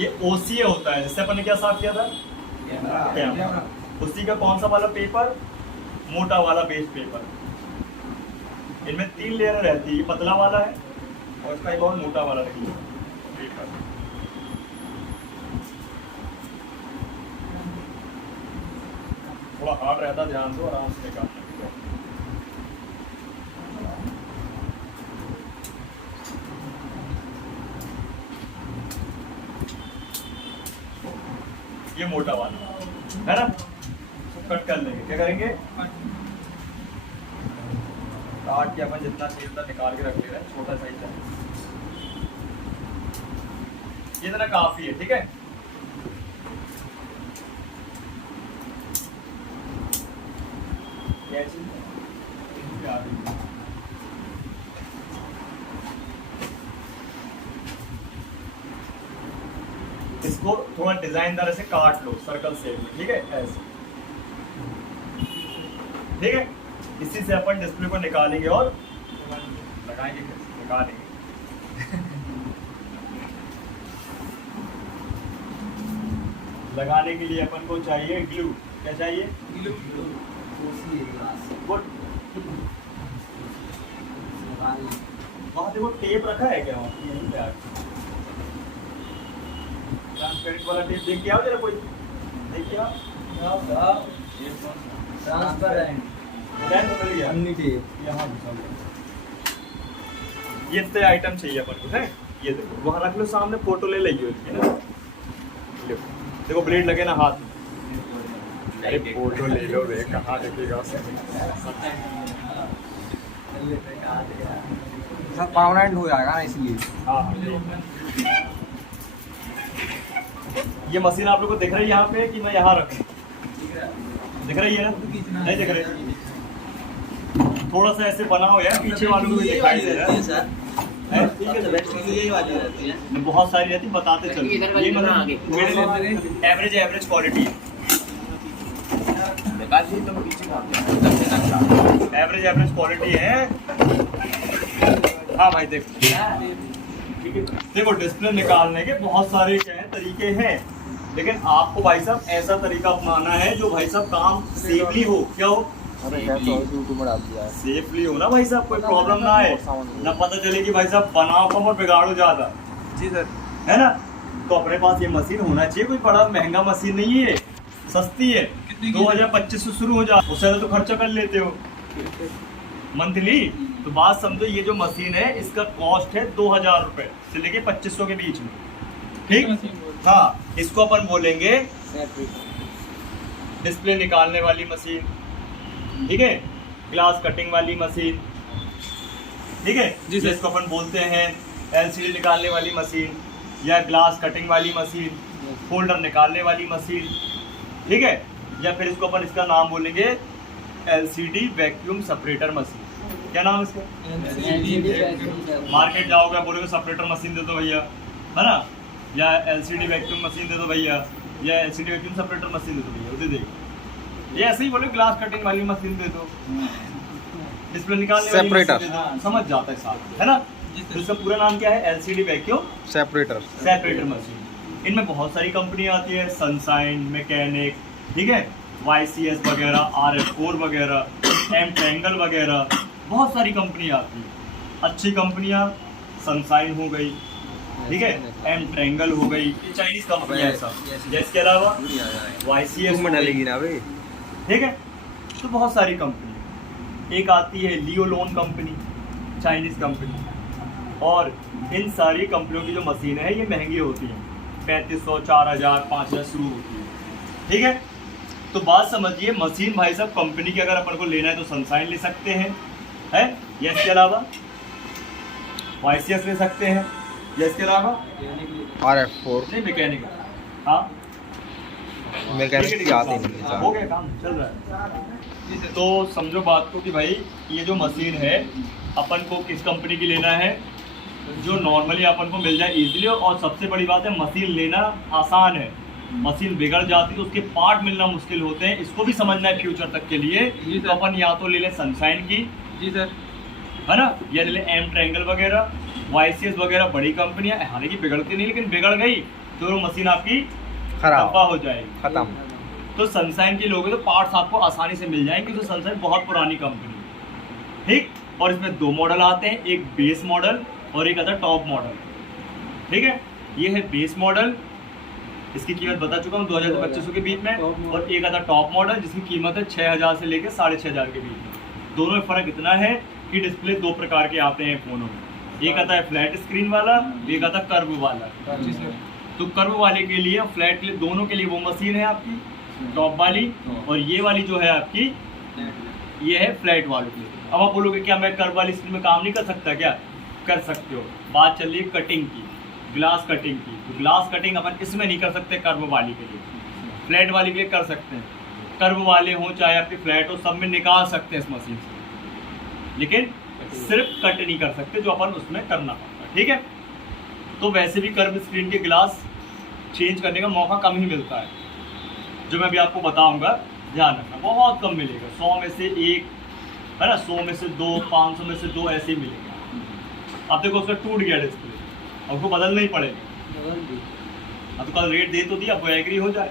ये OCA होता है, जिससे अपन ने क्या साफ किया था, कैमरा। उसी का कौन सा वाला पेपर, मोटा वाला बेस पेपर। इनमें 3 लेयर रहती है, ये पतला वाला है और इसका एक और मोटा वाला देखिए पेपर। थोड़ा हार्ड रहता, ध्यान दो, आराम से निकालना। ये मोटा वाला है ना, कट कर लेंगे। क्या करेंगे, काट के अपन जितना चाहिए उतना निकाल के रख ले रहे हैं, छोटा साइज है ये, इतना काफी है। ठीक है, इसको थोड़ा डिजाइनदार से काट लो सर्कल शेप में। ठीक है, ऐसे। ठीक है, इसी से अपन डिस्प्ले को निकालेंगे और लगाएंगे, निकालेंगे। लगाने के लिए अपन को चाहिए ग्लू। क्या चाहिए, ग्लू। वहाँ देखो टेप रखा है क्या, यहीं पे ट्रांसपेरेंट वाला टेप देख के आओ जरा, कोई देख के आओ। ट्रांसपेरेंट अन्नी टेप यहाँ ये इतने आइटम चाहिए अपन को है। ये देखो वहाँ रख लो सामने, फोटो ले लियो ना। देखो ब्लेड लगे ना हाथ में, अरे फोटो ले लो रे, कहाँ देखेगा सर, परमानेंट हो जाएगा ना इसलिए। हाँ, ये मशीन आप लोग को दिख रही है यहाँ पे कि मैं यहाँ रखूँ, दिख रही है ना, नहीं दिख रही? थोड़ा सा ऐसे बनाओ यार, पीछे वालों को दिखाई दे रहा है सर। बहुत सारी रहती, बताते चलो। ये मतलब एवरेज क्वालिटी, एवरेज क्वालिटी है। हाँ भाई देखो डिस्प्ले निकालने के बहुत सारे तरीके हैं, लेकिन आपको भाई साहब ऐसा तरीका अपनाना है जो भाई साहब काम सेफली हो। क्या हो, सेफली हो ना भाई साहब, कोई प्रॉब्लम ना आए, ना पता चले कि भाई साहब बनाओ कम और बिगाड़ो ज्यादा। जी सर, है ना। तो अपने पास ये मशीन होना चाहिए, कोई बड़ा महंगा मशीन नहीं है, सस्ती है, 2025 से शुरू हो जा, उससे तो खर्चा कर लेते हो मंथली। तो बात समझो, ये जो मशीन है इसका कॉस्ट है 2000 रुपए से लेके 2500 के बीच में। ठीक, हाँ, इसको अपन बोलेंगे डिस्प्ले निकालने वाली मशीन। ठीक है, ग्लास कटिंग वाली मशीन। ठीक है जी, इसको अपन बोलते हैं LCD निकालने वाली मशीन, या ग्लास कटिंग वाली मशीन, फोल्डर निकालने वाली मशीन। ठीक है, या फिर इसको अपन इसका नाम बोलेंगे LCD वैक्यूम सेपरेटर मशीन। क्या नाम इसका, मार्केट जाओगे बोलोगे सेपरेटर मशीन दे दो भैया, है ना, या LCD वैक्यूम मशीन दे दो भैया, या LCD वैक्यूम सेपरेटर मशीन दे दो भैया, दे देगा। ये ऐसे ही बोले ग्लास कटिंग वाली मशीन दे दो, डिस्प्ले निकालने वाली मशीन दे दो, समझ जाता है साथ, है ना। तो इसका पूरा नाम क्या है, LCD वैक्यूम सेपरेटर मशीन। इनमें बहुत सारी कंपनी आती है, सनशाइन, मैकेनिक, ठीक है, YCS वगैरह, RF4 वगैरह, M ट्रायंगल वगैरह, बहुत सारी कंपनी आती है। अच्छी कंपनियां सनशाइन हो गई, ठीक है, M ट्रायंगल हो गई, ये चाइनीज कंपनी है सब। इसके अलावा YCS डालेगी ना भाई, ठीक है। तो बहुत सारी कंपनी, एक आती है लियोलोन कंपनी, चाइनीज कंपनी। और इन सारी कंपनियों की जो मशीनें हैं ये महंगी होती हैं, 3500, 4000, 5000 शुरू होती है। ठीक है, तो बात समझिए, मशीन भाई साहब कंपनी की अगर अपन को लेना है तो सनशाइन ले सकते हैं, है, या इसके अलावा YCS ले सकते हैं, या इसके अलावा RF4 नहीं, मैकेनिक। हाँ, मैकेनिक की आती नहीं, हो गया काम, चल रहा है। तो समझो बात को कि भाई ये जो मशीन है अपन को किस कंपनी की लेना है, जो नॉर्मली अपन को मिल जाए इजीली। और सबसे बड़ी बात है, मशीन लेना आसान है, मशीन बिगड़ जाती तो उसके पार्ट मिलना मुश्किल होते हैं, इसको भी समझना है फ्यूचर तक के लिए। तो अपन या तो ले लें सनशाइन की, जी सर, है ना, या ले लें M ट्रायंगल वगैरह, YCS वगैरह, बड़ी कंपनियां, हालांकि बिगड़ती नहीं लेकिन बिगड़ गई तो वो मशीन आपकी खराब खपा हो जाएगी। खत्म। तो सनशाइन की लोगे तो पार्ट्स आपको आसानी से मिल जाएंगे, तो सनशाइन बहुत पुरानी कंपनी है, ठीक। और इसमें 2 मॉडल आते हैं, एक बेस मॉडल और एक आता है टॉप मॉडल, ठीक है। ये है बेस मॉडल, इसकी कीमत बता चुका हूँ 2000 से 2500 के बीच में, और एक आता टॉप मॉडल जिसकी कीमत है 6000 से लेकर 6500 के बीच में। दोनों में फ़र्क इतना है कि डिस्प्ले 2 प्रकार के आते हैं फ़ोनों में, एक आता है फ्लैट स्क्रीन वाला, एक आता है कर्व वाला। तो कर्व वाले के लिए, फ्लैट के लिए, दोनों के लिए वो मशीन है आपकी टॉप वाली, और ये वाली जो है आपकी ये है फ्लैट वालों की। अब आप बोलोगे क्या मैं कर्व वाली स्क्रीन में काम नहीं कर सकता? क्या कर सकते हो। बात चल रही है कटिंग की, ग्लास कटिंग की। तो ग्लास कटिंग अपन इसमें नहीं कर सकते कर्व वाली के लिए, फ्लैट वाली के लिए कर सकते हैं। कर्व वाले हों चाहे आपके फ्लैट हो, सब में निकाल सकते हैं इस मशीन से, लेकिन सिर्फ कट नहीं कर सकते जो अपन उसमें करना पड़ता है, ठीक है। तो वैसे भी कर्व स्क्रीन के ग्लास चेंज करने का मौका कम ही मिलता है, जो मैं अभी आपको बताऊंगा, ध्यान रखना बहुत कम मिलेगा। 100 में से 1 है ना, 100 में से 2, 500 में से 2 ऐसे ही मिलेगा। अब देखो उसका टूट गया डिस्प्ले, आपको बदलना ही पड़ेगा। अब तो कल रेट दे तो दिया, अब वो एग्री हो जाए,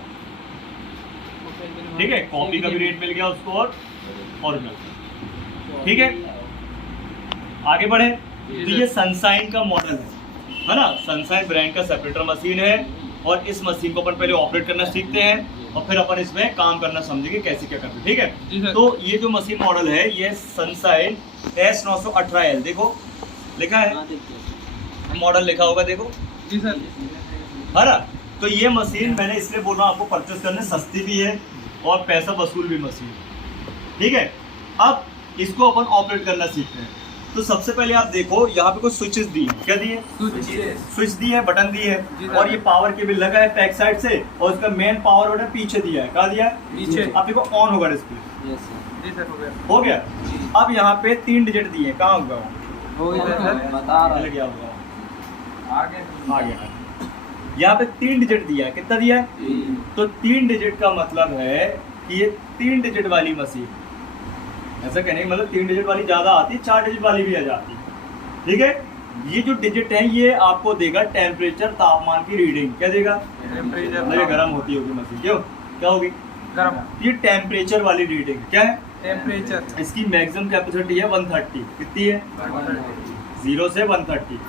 ठीक है। कॉपी का भी रेट मिल गया उसको और ओरिजिनल, ठीक है। आगे बढ़े तो ये सनशाइन का मॉडल है ना, सनशाइन ब्रांड का सेपरेटर मशीन है, और इस मशीन को अपन पहले ऑपरेट करना सीखते हैं और फिर अपन इसमें काम करना समझेंगे कैसे क्या करते हैं, ठीक है। तो ये जो मशीन मॉडल है ये सनशाइन S918L, देखो लिखा है, मॉडल लिखा होगा, देखो जी सर, है ना। तो ये मशीन मैंने इसलिए बोल रहा हूँ आपको परचेस करने, सस्ती भी है और पैसा वसूल भी मशीन, ठीक है। अब इसको अपन ऑपरेट करना सीखते हैं। तो सबसे पहले आप देखो यहाँ पे कुछ स्विचेस दी है, क्या दिए? स्विच दी है, बटन दी है, और ये पावर केबल लगा है बैक साइड से, और उसका मेन पावर बटन पीछे दिया है, कहा दिया है पीछे। अब देखो ऑन होगा डिस्प्ले, जी सर, हो गया। अब यहाँ पे 3 डिजिट दिए हैं, कहाँ होगा? हो गया सर, बता रहा लग गया होगा, आगे आ गया। यहाँ पे 3 डिजिट दिया है, कितना दिया है? तो 3 डिजिट का मतलब है कि ये 3 डिजिट वाली मशीन, ऐसा कहने का मतलब 3 डिजिट वाली ज़्यादा आती है, 4 डिजिट वाली भी आ जाती है, ठीक है। ये जो डिजिट है ये आपको देगा टेम्परेचर, तापमान की रीडिंग, क्या देगा? टेम्परेचर, गर्म होती होगी मशीन, क्यों क्या होगी? गर्म, ये टेम्परेचर वाली रीडिंग क्या है? टेम्परेचर। इसकी मैक्सिमम कैपेसिटी है 130, कितनी है? 0 से 130,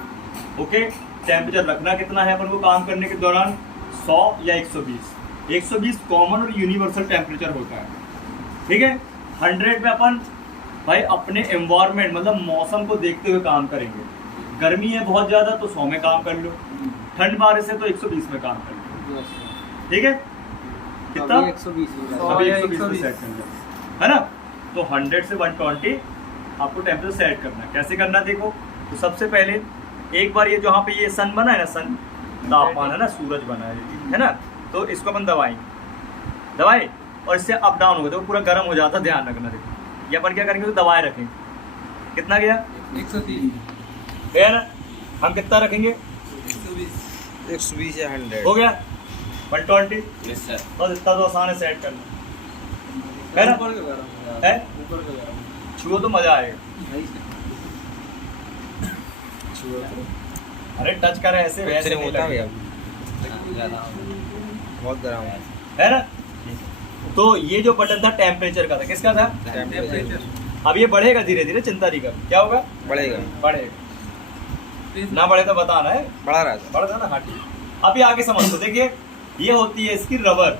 ओके। टेम्परेचर रखना कितना है अपन को काम करने के दौरान? 100 या 120। 120 कॉमन और यूनिवर्सल टेम्परेचर होता है, ठीक है। 100 पे अपन भाई अपने एनवायरनमेंट मतलब मौसम को देखते हुए काम करेंगे। गर्मी है बहुत ज़्यादा तो 100 में काम कर लो, ठंड बारिश है तो 120 में काम कर लो, ठीक है। कितना? 120 अभी 120 में सेट कर लो, है ना। तो 100 से 120 आपको टेम्परेचर सेट करना है। कैसे करना देखो, तो सबसे पहले एक बार ये जहाँ पे ये सन बना है ना, सन तापमान है ना, सूरज बना है ना, तो इसको अपन दबाए और इससे अप डाउन होगा तो पूरा गर्म हो जाता है, ध्यान रखना। देखो ये अपन क्या करेंगे, तो दबाए रखेंगे, कितना गया? 130, गया ना। हम कितना रखेंगे? 120 या 100 हो गया 120, यस सर। बस इतना तो आसान है सेट करना, है ना। है छुओ तो मजा आएगा, अरे टच करे ऐसे वैसे नहीं होता लगेगा, भैया, बहुत गर्म है। है ना। तो ये जो बटन था टेम्परेचर का था, किसका था? टेम्परेचर। अब ये बढ़ेगा धीरे धीरे, चिंता नहीं कर, क्या होगा? बढ़ेगा, बढ़ेगा ना, बढ़े तो बताना है, बढ़ा रहा था। बढ़ रहा ना, हाँ ठीक। अभी आगे समझ लो, देखिए ये होती है इसकी रबर,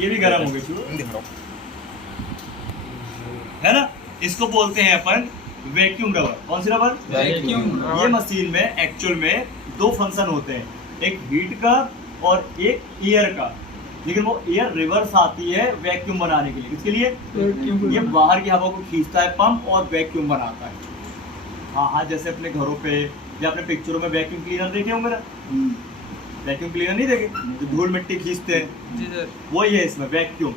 ये भी गर्म हो गई, है ना। इसको बोलते हैं अपन वैक्यूम रबर। कौन सी रबर? Vacuum rubber. ये मशीन में एक्चुअल में 2 फंक्शन होते हैं, एक हीट का और एक एयर का, लेकिन वो एयर रिवर्स आती है वैक्यूम बनाने के लिए। किसके लिए? ये बाहर की हवा को खींचता है पंप और वैक्यूम बनाता है। हाँ हाँ, जैसे अपने घरों पे या अपने पिक्चरों में वैक्यूम क्लीनर देखे होंगे ना, वैक्यूम क्लीनर नहीं देखे, तो धूल मिट्टी खींचते हैं, जी सर, वही है इसमें वैक्यूम,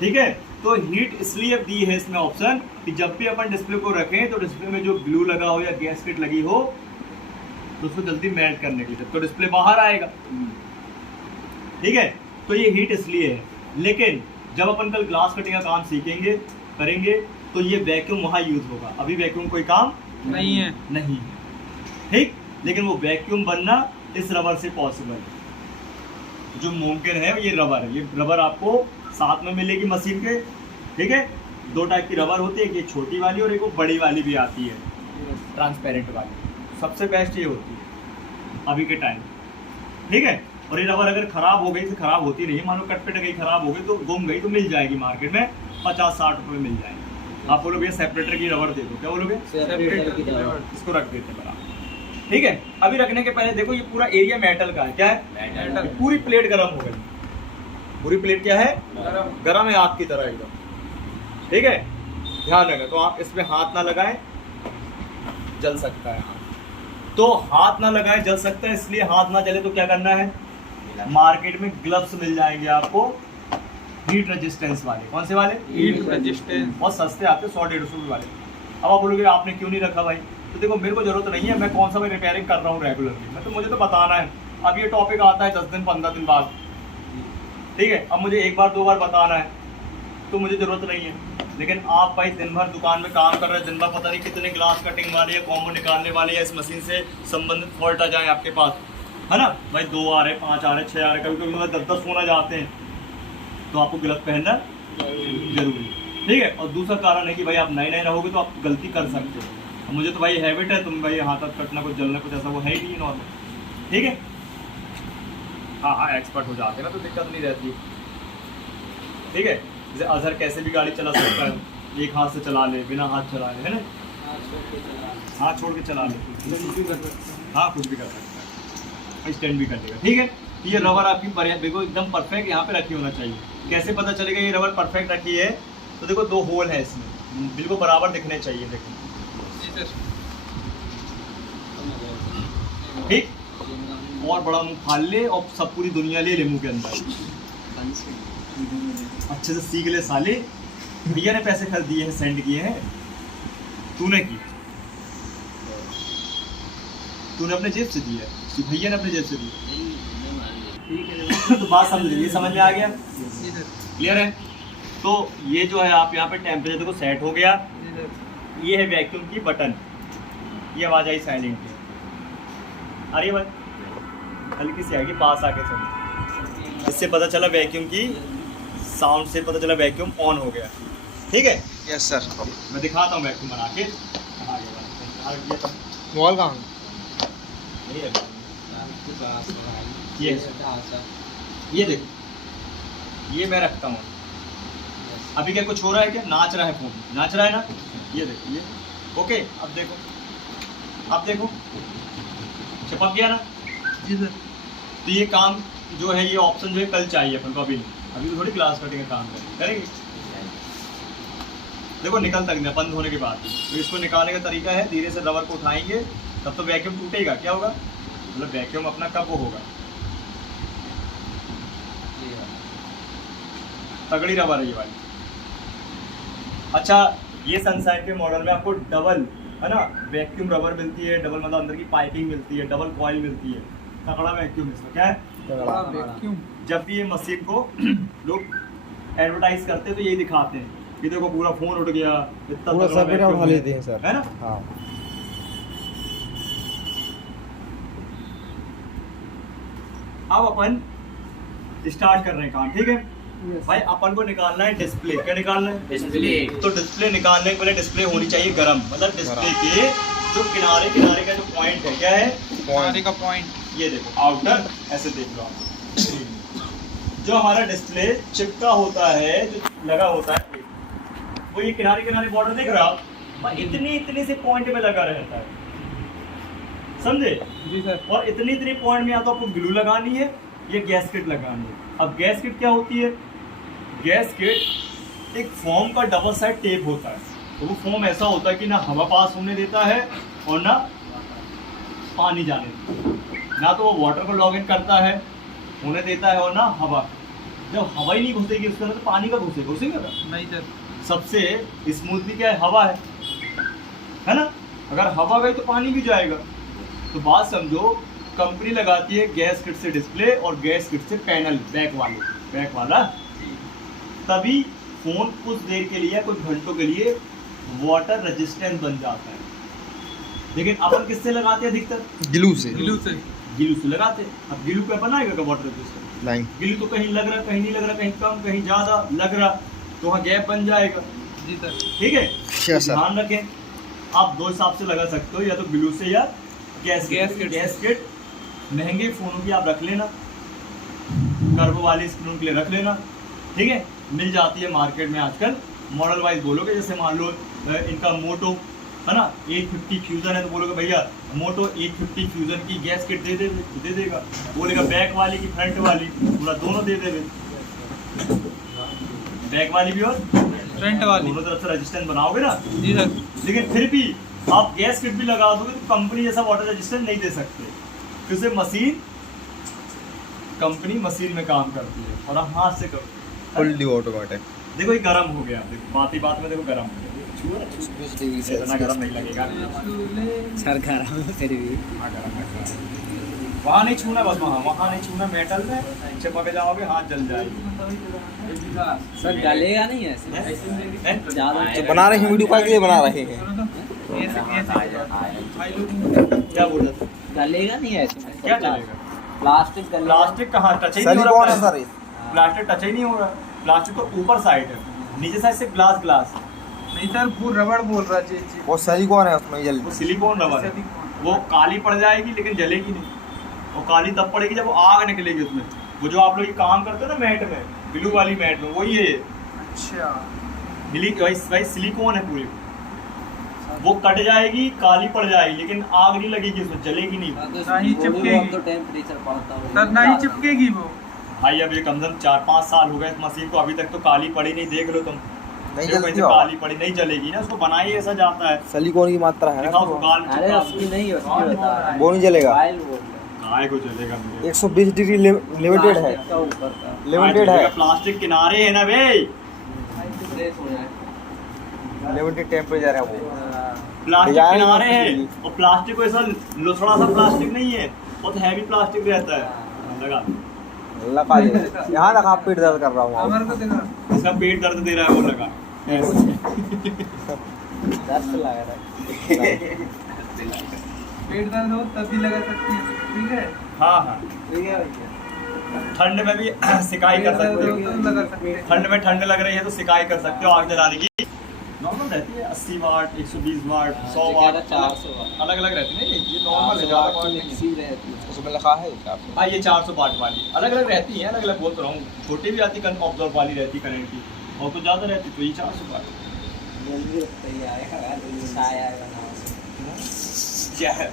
ठीक है। तो हीट इसलिए दी है इसमें ऑप्शन कि जब भी अपन डिस्प्ले को रखें तो डिस्प्ले में जो ग्लू लगा हो या गैसकेट लगी हो तो उसको जल्दी मेल्ट करने के लिए, तो डिस्प्ले बाहर आएगा, ठीक है। तो ये हीट इसलिए है, लेकिन जब अपन कल ग्लास कटिंग का काम सीखेंगे करेंगे तो ये वैक्यूम वहाँ यूज होगा। अभी वैक्यूम कोई काम नहीं है, नहीं, ठीक। लेकिन वो वैक्यूम बनना इस रबर से पॉसिबल है। जो मुमकिन है ये रबर है। ये रबर आपको साथ में मिलेगी मशीन के, ठीक है। 2 टाइप की रबर होती है, एक ये छोटी वाली और एक वो बड़ी वाली भी आती है, ट्रांसपेरेंट वाली। सबसे बेस्ट ये होती है अभी के टाइम, ठीक है। और ये रबर अगर ख़राब हो गई तो ख़राब होती नहीं है, मान लो कट पिट गई, ख़राब हो गई तो गुम गई तो मिल जाएगी मार्केट में 50-60 रुपये मिल जाएगी। आप बोलोगे सेपरेटर की रबर दे दो, क्या बोलोगे? इसको रख देते हैं बराबर, ठीक है। अभी रखने के पहले देखो ये पूरा एरिया मेटल का है, क्या है? मेटल। पूरी प्लेट गर्म हो गई, पूरी प्लेट क्या है? गर्म है आग की तरह एकदम, ठीक है। ध्यान रखें, तो आप इसमें हाथ ना लगाएं, जल सकता है हाथ। तो हाथ ना लगाएं, जल सकता है, इसलिए हाथ ना जले तो क्या करना है? मार्केट में ग्लव्स मिल जाएंगे आपको हीट रेजिस्टेंस वाले। कौन से वाले? Heat resistance. बहुत सस्ते आते हैं, 100-150 रुपये वाले। अब आप बोलोगे आपने क्यों नहीं रखा भाई? तो देखो मेरे को जरूरत नहीं है, मैं कौन सा मैं रिपेयरिंग कर रहा हूँ रेगुलरली, मैं तो मुझे तो बताना है। अब ये टॉपिक आता है 10 दिन 15 दिन बाद, ठीक है। अब मुझे 1 बार 2 बार बताना है तो मुझे ज़रूरत नहीं है। लेकिन आप भाई दिन भर दुकान में काम कर रहे हैं, दिन भर पता नहीं कितने ग्लास कटिंग वाले या कॉम्बो निकालने वाले या इस मशीन से संबंधित फॉल्ट आ जाए आपके पास, है ना भाई? 2 आ रहे, 5 आ रहे, 6 आ रहे, कभी कभी 10-10 फोन आ जाते हैं, तो आपको ग्लव पहनना जरूरी, ठीक है। और दूसरा कारण है कि भाई आप नए रहोगे तो आप गलती कर सकते हो। मुझे तो भाई हैबिट है, तुम भाई हाथ कटना, कुछ जलना, कुछ ऐसा वो है ही नहीं नॉर्मल, ठीक है। हाँ, एक्सपर्ट हो जाते हैं ना तो दिक्कत नहीं रहती, ठीक है। जैसे अजहर कैसे भी गाड़ी चला सकता है, एक हाथ से चला ले, बिना हाथ चला ले, है ना, हाथ छोड़ के चला ले, हाँ कुछ भी कर सकता है, स्टैंड भी कर लेगा, ठीक है। तो ये रबर आपकी देखो एकदम परफेक्ट यहाँ पे रखी होना चाहिए। कैसे पता चलेगा ये रबर परफेक्ट रखी है? तो देखो 2 होल है इसमें, बिल्कुल बराबर दिखने चाहिए, देखो, ठीक। और बड़ा मुंह फाड़ ले और सब पूरी दुनिया ले मुंह के अंदर, अच्छे से सीख ले साले। भैया ने पैसे खर्च दिए हैं, सेंड किए हैं, तूने की, तूने अपने जेब से दिया है, भैया ने अपने जेब से दिया। तो बात समझ लीजिए, समझ में आ गया? क्लियर है? तो ये जो है आप यहाँ पे टेम्परेचर देखो सेट हो गया। ये है वैक्यूम की बटन, ये आवाज आई साइलेंट की, आ रही है बात? हल्की सी आएगी, पास आके सुनो, इससे पता चला वैक्यूम की साउंड से पता चला वैक्यूम ऑन हो गया, ठीक है। Yes sir. मैं दिखाता हूँ वैक्यूम बना के। मॉल कहाँ? ये देखो, ये मैं रखता हूँ। अभी क्या कुछ हो रहा है? क्या नाच रहा है फोन? नाच रहा है ना? ये देखो, ये ओके। अब देखो चिपक गया ना? जी सर। तो ये काम जो है, ये ऑप्शन जो है कल चाहिए अपन को, अभी नहीं। अभी तो थोड़ी ग्लास कटिंग का काम करेंगे। देखो निकल तक नहीं, बंद होने के बाद। तो इसको निकालने का तरीका है, धीरे से रबर को उठाएंगे, तब तो वैक्यूम टूटेगा। क्या होगा? मतलब वैक्यूम अपना कब वो होगा? तगड़ी रबर है ये वाली। अच्छा, ये सनशाइन के मॉडल में आपको डबल, है ना, वैक्यूम रबर मिलती है। डबल मतलब अंदर की पाइपिंग मिलती है, डबल कॉइल मिलती है, तगड़ा वैक्यूम। इसमें क्या है? वैक्यूम। जब भी ये मशीन को लोग एडवर्टाइज करते हैं तो यही दिखाते हैं कि देखो पूरा फोन उठ गया, इतना पूरा तगड़ा सर्किट वैक्यूम उठा लेते हैं सर, है ना। हाँ। अब अपन स्टार्ट कर रहे हैं काम, ठीक है भाई। अपन को निकालना है डिस्प्ले। क्या निकालना है? डिस्प्ले। तो डिस्प्ले निकालने के पहले डिस्प्ले होनी चाहिए गर्म, मतलब डिस्प्ले के जो किनारे किनारे का जो पॉइंट है, क्या है? किनारे का पॉइंट। ये देखो आउटर, ऐसे देख लो आप, जो हमारा डिस्प्ले चिपका होता है, जो लगा होता है, वो ये किनारे किनारे बॉर्डर देख रहे हो आप, इतनी से पॉइंट में लगा रहता है, समझे? जी सर। और इतनी पॉइंट में या तो आपको ग्लू लगानी है या गैस्केट लगानी है। अब गैस्केट क्या होती है? गैस्केट एक फोम का डबल साइड टेप होता है। तो वो फोम ऐसा होता है कि ना हवा पास होने देता है और ना पानी जाने देता है। ना तो वो वाटर को लॉग इन करता है, होने देता है, और ना हवा। जब हवा ही नहीं घुसेगी उसके अंदर तो पानी का घुसेगा ना? नहीं सर। सबसे स्मूथली क्या है? हवा है ना। अगर हवा गई तो पानी भी जाएगा। तो बात समझो, कंपनी लगाती है गैस किट से डिस्प्ले और गैस किट से पैनल, बैक वाला, तभी फोन कुछ देर के लिए, कुछ घंटों के लिए वाटर रेजिस्टेंस बन जाता है। लेकिन अपन किससे लगाते हैं अधिकतर? ग्लू से। ग्लू से। गिलू से लगाते। अब गिलू पे बनाएगा क्या वाटर रेजिस्टेंस? नहीं। गिलू तो कहीं लग रहा, कहीं नहीं लग रहा, कहीं कम, कहीं ज़्यादा लग रहा, तो वहाँ गैप बन जाएगा। जी सर। ठीक है, Yes, sir. ध्यान रखें। आप दो हिसाब से लगा सकते हो, या तो ग्लू से या Gasket। गैसकेट महंगे फ़ोनों की आप रख लेना, कर्व वाली स्क्रीन के लिए रख लेना। ठीक है, मिल जाती है मार्केट में आजकल। मॉडल वाइज बोलोगे, जैसे मान लो इनका मोटो है ना 850 फ्यूजन है, तो बोलोगे भैया मोटो 850 फ्यूजन की गैसकेट दे देगा। बोलेगा बैक वाली की फ्रंट वाली, पूरा दोनों दे देवे, बैक वाली भी और फ्रंट वाली। दोनों तरफ से रेजिस्टेंस बनाओगे ना। जी सर। लेकिन फिर भी आप गैस किट भी लगा दोगे तो कंपनी जैसा वाटर रेजिस्टेंस नहीं दे सकते, क्योंकि कंपनी मशीन में काम करती है और आप हाथ से करो। Fully automatic. देखो ये गर्म हो गया, देखो बात ही बात में देखो गर्म हो गया। छुआ ना, 20 डिग्री इतना गर्म नहीं लगेगा। सर खराब है फिर भी। हाँ, गर्म है। वहाँ नहीं छूना, बस वहाँ नहीं छूना, मेटल में चिपक जाओगे हाथ जल जाएगी। सर गलेगा नहीं ऐसे? हैं? ज़्यादा तो बना रहे हैं, वीडियो के लिए बना रहे हैं। क्या बोल रहे थे? गलेगा नहीं ऐसे? क्या चलेगा? प्लास्टिक गलेगा? प्लास्टिक कहाँ, टच ही नहीं हो सिलिकॉन है रहा। सर। प्लास्टिक टच ही नहीं हो रहा। प्लास्टिक तो ऊपर साइड है, नीचे साइड से ग्लास। नहीं सर, पूरा रबड़ बोल रहा जी। वो सिलिकॉन है, उसमें वो जल्दी। सिलिकॉन रबर है, वो काली पड़ जाएगी लेकिन जलेगी नहीं। वो काली तब पड़ेगी जब वो आग निकलेगी उसमें। वो जो आप लोग ये काम करते हो ना मैट में, ब्लू वाली मैट में, वही है। अच्छा। वही सिलिकॉन है पूरी। वो कट जाएगी, काली पड़ जाएगी, लेकिन आग नहीं लगेगी उसमें, जलेगी नहीं। नहीं चिपकेगी। तो टेम्परेचर पड़ता है सर नहीं चिपकेगी वो। भाई अब ये कम से कम 4-5 साल हो गए इस मशीन को, अभी तक तो काली पड़ी नहीं। देख लो तुम, नहीं देखो जल्दी कैसे काली पड़ी नहीं जलेगी ना, उसको बनाई ऐसा जाता है। सिलिकॉन की मात्रा है ना, दिखाओ तो गाल अरे उसकी नहीं, उसकी बता रहा है। वो नहीं जलेगा। ऑयल बोल रहा काय को जलेगा मेरे। 120 डिग्री लिमिटेड है। प्लास्टिक का ऊपर का लिमिटेड है। प्लास्टिक किनारे है ना भाई, फ्रेश हो जाए। लिमिटेड टेम्परेचर है वो। प्लास्टिक डिजाइन किनारे मशीन है। की। और प्लास्टिक कोई ऐसा लुसड़ा सा प्लास्टिक नहीं है, बहुत हैवी प्लास्टिक रहता है। लगा लगा दे। यहाँ तक आप पेट दर्द कर रहा हूँ। हमारे को देखा। इसका पेट दर्द दे रहा है, वो लगा दर्द लग रहा है। पेट दर्द हो तब भी लगा सकती है, ठीक है। हाँ ठीक है भैया। ठंड में भी सिकाई कर सकते पेट हो। दर्द हो तब लगा सकते हैं। ठंड में ठंड लग रही है तो सिकाई कर सकते हो आग जलाने की। नॉर्मल रहती है 80 वाट, 120 वाट, 100 वाट, 400 वाट। अलग अलग रहती है। ये नॉर्मल है, ज़्यादा वाट नहीं है। मिक्सी रहती है। उसमें लिखा है हिसाब से। हाँ ये 400 वाट वाली अलग अलग रहती है, अलग अलग बोल तो रहा हूँ। छोटी भी आती है, ऑब्जर्व वाली रहती है करंट की, और कुछ ज़्यादा रहती है, तो ये 400 वाट। जल्दी तैयार आएगा यार, साया आएगा ना। क्या है?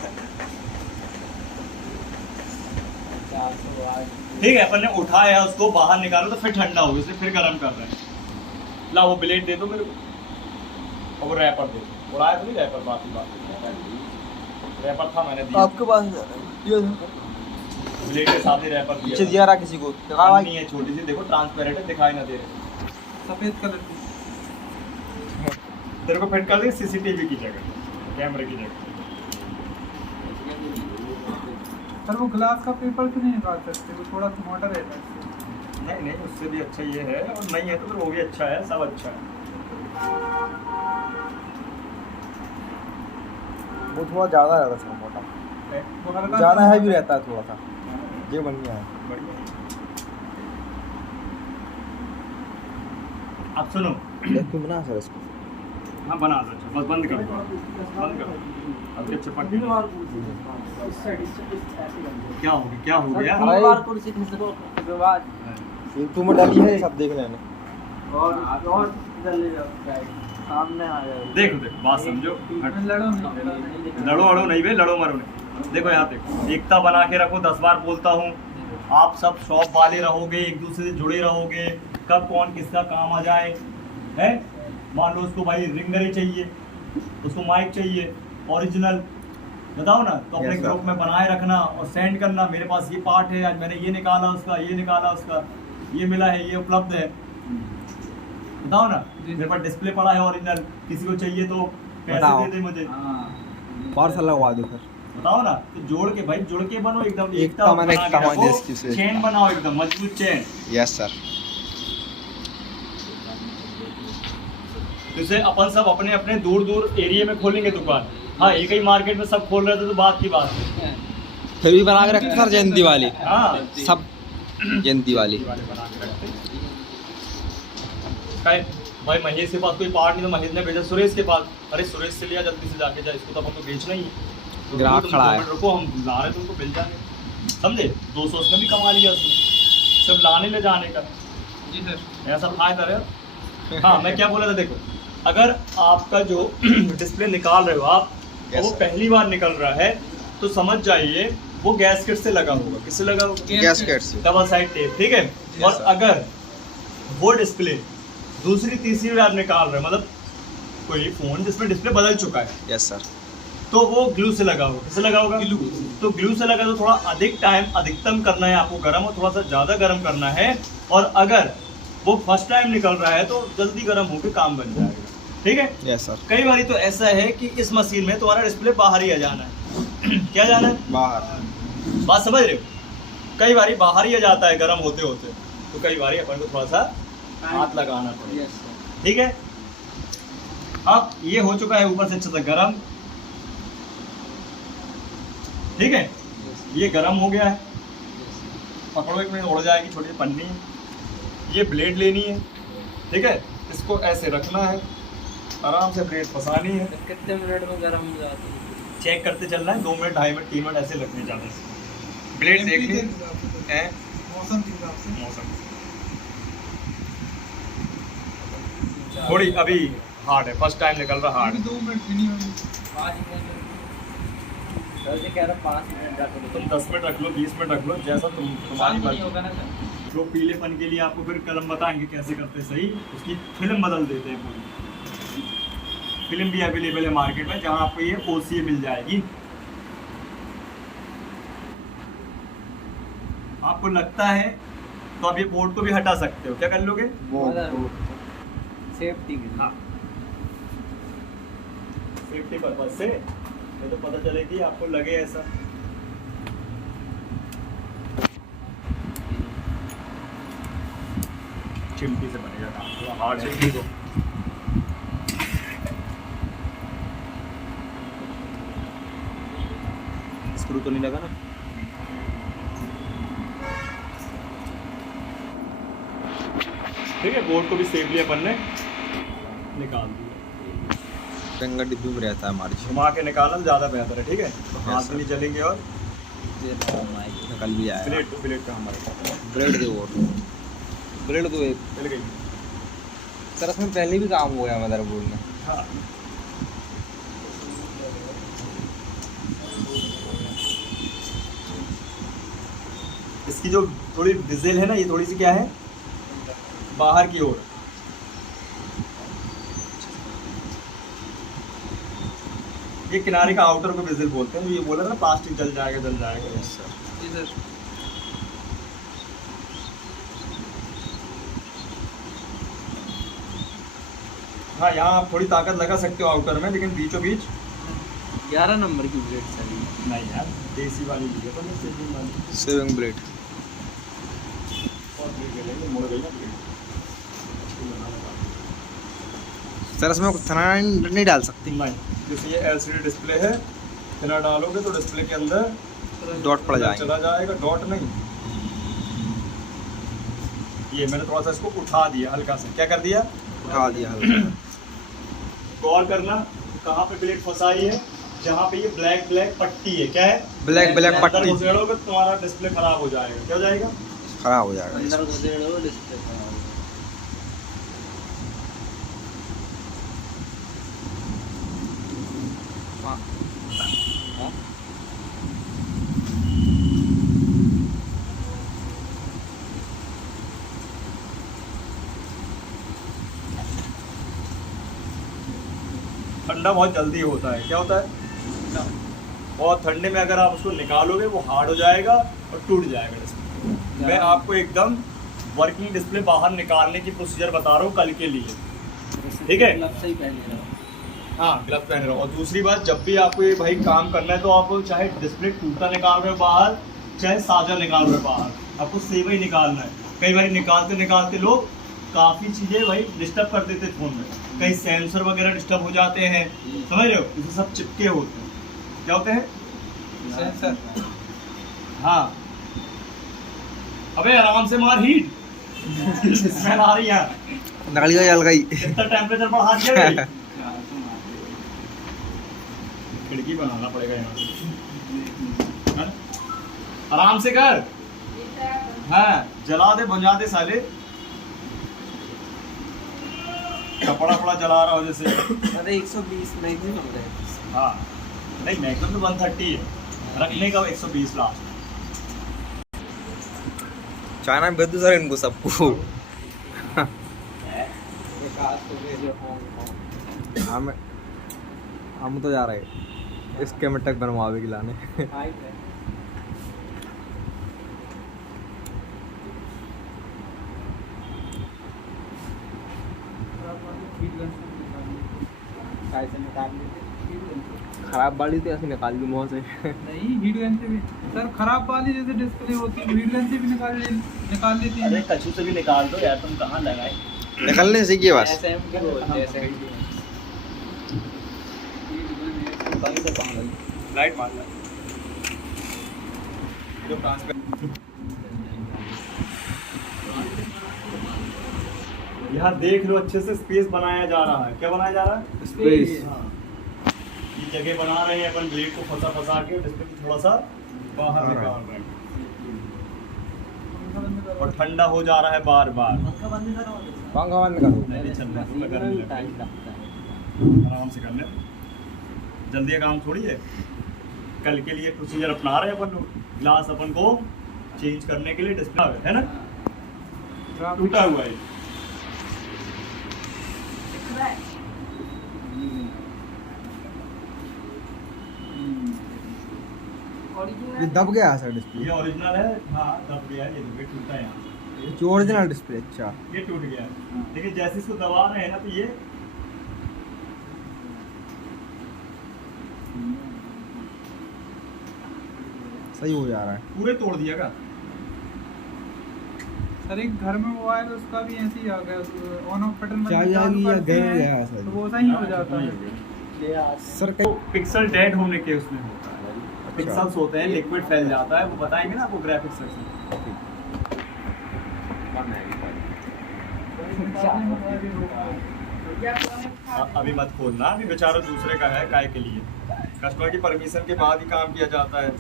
400 वाट। ठीक है, अपन ने उठाया उसको बाहर निकालो तो फिर ठंडा हो गया, इसे फिर गर्म कर रहे हैं। ला वो ब्लेड दे दो मेरे को, और वो रैपर दे दो। उड़ाया तो नहीं रैपर, बात ही बात। रैपर था मैंने दिया, आपके पास ये ब्लेड के साथ ही रैपर पीछे दिया। दिया रहा किसी को दिखा भाई। नहीं है, छोटी सी देखो, ट्रांसपेरेंट है, दिखाई ना दे रहे। सफेद कलर की। तेरे को फिट कर देंगे सीसीटीवी की जगह, कैमरे की जगह। सर वो ग्लास का पेपर क्यों नहीं निकाल सकते? वो थोड़ा सा मोटा रहता है इससे। नहीं नहीं, उससे भी अच्छा ये है, और नहीं है तो फिर वो भी अच्छा है, सब अच्छा है। वो थोड़ा ज़्यादा रहता है, मोटा वो हल्का ज़्यादा सा हैवी रहता है थोड़ा सा। ये बढ़िया है। बढ़िया। अब सुनो, लेकिन बना सर इसको। हाँ बना दो, अच्छा बस बंद कर दो, बंद कर दो। अब जब चिपक गया क्या हो गया, क्या हो गया? अरे। तीन बार कुर्सी खींचने के बाद यूट्यूब में डाली है, सब देख लेना। और जल्दी जाओ, सामने आ जाओ। देखो देखो, बात समझो। हट। लड़ो नहीं। लड़ो अड़ो नहीं भाई, लड़ो मरो नहीं। देखो यहाँ देखो, एकता बना के रखो। 10 बार बोलता हूँ, आप सब शॉप वाले रहोगे, एक दूसरे से जुड़े रहोगे, कब कौन किसका काम आ जाए है। मान लो उसको भाई रिंगर ही चाहिए, उसको माइक चाहिए ओरिजिनल, बताओ ना, तो अपने Yes, sir. ग्रुप में बनाए रखना और सेंड करना। मेरे पास ये पार्ट है, आज मैंने ये निकाला उसका, ये निकाला उसका, ये मिला है, ये उपलब्ध है, बताओ ना। जी। मेरे पास डिस्प्ले पड़ा है ओरिजिनल, किसी को चाहिए तो पैसे बताओ। दे दे मुझे, पार्सल लगवा दो फिर। बताओ ना। तो जोड़ के भाई, जुड़ के बनो एकदम, एकता मैंने बना एकता के हमारे रखो, देश की से। चेन बनाओ एकदम मजबूत चेन। Yes sir. जैसे अपन सब अपने अपने दूर दूर एरिया में खोलेंगे दुकान। हाँ एक ही मार्केट में सब खोल रहे थे तो बात की बात है, फिर भी बना के रखते सर जयंती वाली, हाँ सब जयंती वाली। वाले बना के रखते। कहे, भाई महेश के पास कोई पार्ट नहीं, तो महेश ने भेजा सुरेश के पास, अरे सुरेश से लिया जल्दी से जाके जा, इसको तो हमको बेचना ही है। तो ग्राहक तुम खड़ा 2 है। मिनट रुको, हम ला रहे तुमको मिल जाएंगे, समझे? 200 उसने भी कमा लिया उसने, सब लाने ले जाने का। जी सर। ऐसा फायदा है। हाँ मैं क्या बोला था, देखो अगर आपका जो डिस्प्ले निकाल रहे हो आप, और Yes, वो sir. पहली बार निकल रहा है, तो समझ जाइए वो गैसकेट से लगा होगा। किससे लगा होगा? गैसकेट से। डबल साइड टेप, ठीक है। और sir. अगर वो डिस्प्ले दूसरी तीसरी बार निकाल रहे हैं, मतलब कोई फोन जिसमें डिस्प्ले बदल चुका है, यस सर। तो वो ग्लू से लगा होगा। किससे लगा होगा? ग्लू। तो ग्लू से लगा तो थोड़ा अधिक टाइम अधिकतम करना है आपको गर्म, और थोड़ा सा ज़्यादा गर्म करना है। और अगर वो फर्स्ट टाइम निकल रहा है तो जल्दी गर्म होकर काम बन जाएगा, ठीक है। Yes sir. कई बार तो ऐसा है कि इस मशीन में तुम्हारा डिस्प्ले बाहर ही आ जाना है। क्या जाना है? बाहर। बात समझ रहे हो? कई बार बाहर ही आ जाता है गर्म होते होते, तो कई बार अपन को थोड़ा सा हाथ लगाना पड़ेगा, यस सर। ठीक है। अब ये हो चुका है ऊपर से अच्छा सा गर्म, ठीक है। ये गर्म हो गया है, पकड़ो 1 मिनट उड़ जाएगी, छोटी पन्नी है। ये ब्लेड लेनी है, ठीक है। इसको ऐसे रखना है, आराम से ब्लेड फंसानी है। तो कितने मिनट में गर्म हो जाती है? चेक करते चलना है, 2 मिनट 2.5 मिनट 3 मिनट ऐसे लगने जाते हैं। ब्लेड देखनी है, मौसम के हिसाब से। मौसम थोड़ी अभी हार्ड है, फर्स्ट टाइम निकल रहा हार्ड अभी है। 2 मिनट भी नहीं होगी। 5 मिनट वैसे कह रहा 5 मिनट रख लो। तुम 10 मिनट रख लो, 20 मिनट रख लो, जैसा तुम्हारी शांति नहीं मर्जी। होगा ना सर? जो पीलेपन के लिए आपको फिर कलम बताएंगे कैसे करते सही, उसकी फिल्म बदल देते हैं पूरी। फिल्म भी अवेलेबल है मार्केट में, जहां आपको ये OCA मिल जाएगी। आपको लगता है तो आप ये बोर्ड को भी हटा सकते हो। क्या कर लोगे? सेफ्टी के लिए। हाँ, सेफ्टी पर्पज से, नहीं तो पता चले कि आपको लगे ऐसा। चिमटी से बनेगा काम, थोड़ा हार्ड चिमटी को। स्क्रू तो नहीं लगा ना? ठीक है, बोर्ड को भी सेफली अपन ने निकाल दिया। फिंगर डिब्बी में रहता है हमारी, घुमा के निकालना ज़्यादा बेहतर है, ठीक है। तो Yes, हाथ sir. भी नहीं चलेंगे। और ये रहा माइक। निकल भी जाएगा। ब्लेड का हमारे ब्लेड दो और ब्लेड दो एक। चल गई। सर इसमें पहले भी काम हो गया मदरबोर्ड में। हाँ, इसकी जो थोड़ी डिज़ेल है ना, ये थोड़ी सी क्या है, बाहर की ओर। ये किनारे का आउटर को डिज़ेल बोलते हैं। तो ये बोला था ना प्लास्टिक जल जाएगा जल जाएगा। Yes sir. इधर हाँ, यहाँ आप थोड़ी ताकत लगा सकते हो आउटर में, लेकिन बीचों बीच 11 नंबर की ब्लेड सर ये। नहीं यार, देसी वाली ली है तो नहीं, सेविंग वाली। Saving blade. और ब्लेड ले लेंगे, मुड़ गई ना ब्लेड। सर इसमें थना नहीं डाल सकती? नहीं, जैसे ये LCD डिस्प्ले है, थिनर डालोगे तो डिस्प्ले के अंदर डॉट पड़ जाएंगे। चला जाएगा। डॉट नहीं, ये मैंने थोड़ा सा इसको उठा दिया हल्का से। क्या कर दिया? उठा दिया हल्का। गौर करना कहाँ पे ब्लेड फंसाई है, जहाँ पे ये ब्लैक ब्लैक पट्टी है। क्या है? ब्लैक ब्लैक अंदर पट्टी घुसेड़ोगे तो तुम्हारा डिस्प्ले खराब हो जाएगा। क्या हो जाएगा? खराब हो जाएगा। अंदर घुसेड़ो डिस्प्ले खराब हो। हाँ। हाँ? ठंडा बहुत जल्दी होता है। क्या होता है? बहुत ठंडे में अगर आप उसको निकालोगे वो हार्ड हो जाएगा और टूट जाएगा डिस्प्ले। मैं आपको एकदम वर्किंग डिस्प्ले बाहर निकालने की प्रोसीजर बता रहा हूँ कल के लिए, ठीक है। ग्लव्स ही पहने रहो। हाँ, ग्लव्स पहन रहा हूँ। और दूसरी बात, जब भी आपको ये भाई काम करना है तो आप चाहे डिस्प्ले टूटा निकाल रहे हो बाहर, चाहे साजा निकाल रहे हो बाहर, आपको सेम ही निकालना है। कई बार निकालते निकालते लोग काफ़ी चीज़ें भाई डिस्टर्ब कर देते हैं फ़ोन में। कई सेंसर वगैरह डिस्टर्ब हो जाते हैं, समझ रहे हो? इसे सब चिपके होते हैं। क्या होते हैं? सेंसर हाँ अबे आराम से मार हीट स्मेल आ रही है निकल गई जल गई कितना टेम्परेचर बढ़ा दिया भाई खिड़की बनाना पड़ेगा यहाँ से हैं? आराम से कर हाँ जला दे बुझा दे साले कपड़ा वपड़ा जला रहा हो जैसे अरे 120 मैक्सिमम है। हाँ नहीं मैक्सिमम तो 130 है रखने का 120 लास्ट चाइना में भेज दो सर इनको सबको हम तो जा रहे हैं इसके में तक बनवावे के लाने खराब वाली तो ऐसे निकाल दी मुँह से नहीं हीट गन से भी सर खराब वाली जैसे डिस्प्ले होती है हीट गन से भी निकाल लेती है। अरे कछू से भी निकाल दो यार तुम कहाँ लगाए निकलने सीखिए बस लाइट मार यहाँ देख लो अच्छे से स्पेस बनाया जा रहा है क्या बनाया जा रहा है स्पेस हाँ ये जगह बना रहे हैं अपन ब्लेड को फंसा फंसा के डिस्प्ले को थोड़ा सा बाहर निकाल रहे हैं और ठंडा हो जा रहा है बार बार पंखा बंद करो नहीं चल रहा है गर्मी लग रही है। आराम से कर ले जल्दी काम थोड़ी है कल के लिए प्रोसीजर अपना रहे हैं अपन लोग ग्लास अपन को चेंज करने के लिए डिस्प्ले है ना टूटा हुआ है ये दब गया है सर डिस्प्ले ये ओरिजिनल है हाँ दब गया है ये देखिए टूटा है यहाँ ये ओरिजिनल डिस्प्ले अच्छा ये टूट गया है लेकिन जैसे इसको दबा रहे हैं ना तो ये सही हो जा रहा है पूरे तोड़ दिया का सर एक घर में वो आया तो उसका भी ऐसे ही आ गया ऑन ऑफ बटन चाबी आ गई या गया गया सर तो वो ऐसा ही हो जाता है। सर तो पिक्सल डेड होने के उसमें होता है पिक्सल्स होते हैं लिक्विड फैल जाता है वो बताएंगे ना आपको ग्राफिक्स सेक्शन अभी मत खोलना अभी बेचारा दूसरे का है काय के लिए कस्टमर की परमिशन के बाद ही काम किया जाता है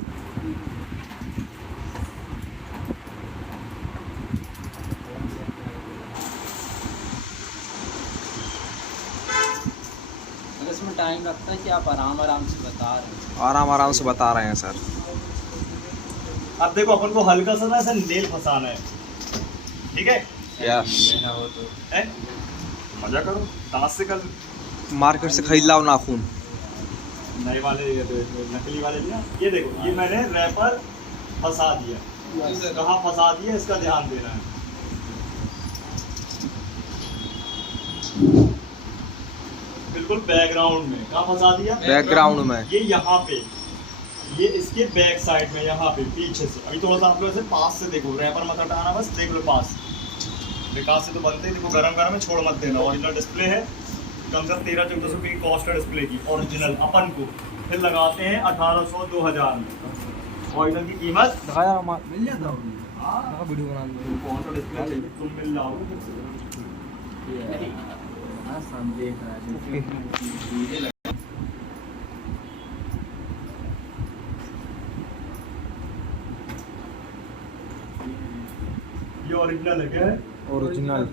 इसमें टाइम लगता है कि आप आराम आराम से बता रहे हैं। आराम से बता रहे हैं सर अब देखो अपन को हल्का सा ना ऐसा नेल फंसाना है ठीक है यस हैं? मजा करो दांत से कर मार्केट से खरीद लाओ नाखून नए वाले ये नकली वाले लिया ये देखो ये मैंने रैपर फंसा दिया कहाँ फंसा दिया इसका ध्यान देना है बिल्कुल बैकग्राउंड में कहाँ फंसा दिया बैकग्राउंड में ये यहाँ पे ये इसके बैक साइड में यहाँ पे पीछे से अभी थोड़ा सा आप लोग ऐसे पास से देखो रैपर मत हटाना बस देख लो पास विकास से तो बनते ही देखो गरम गरम है छोड़ मत देना ओरिजिनल डिस्प्ले है कम से कम 1300-1400 रुपये की कॉस्ट है डिस्प्ले की ओरिजिनल अपन को फिर लगाते हैं 1800-2000 में ओरिजिनल की कीमत दिखाया मिल जाता हाँ वीडियो बना दो कौन सा डिस्प्ले चाहिए तुम मिल जाओगे ये ओरिजिनल है क्या है ओरिजिनल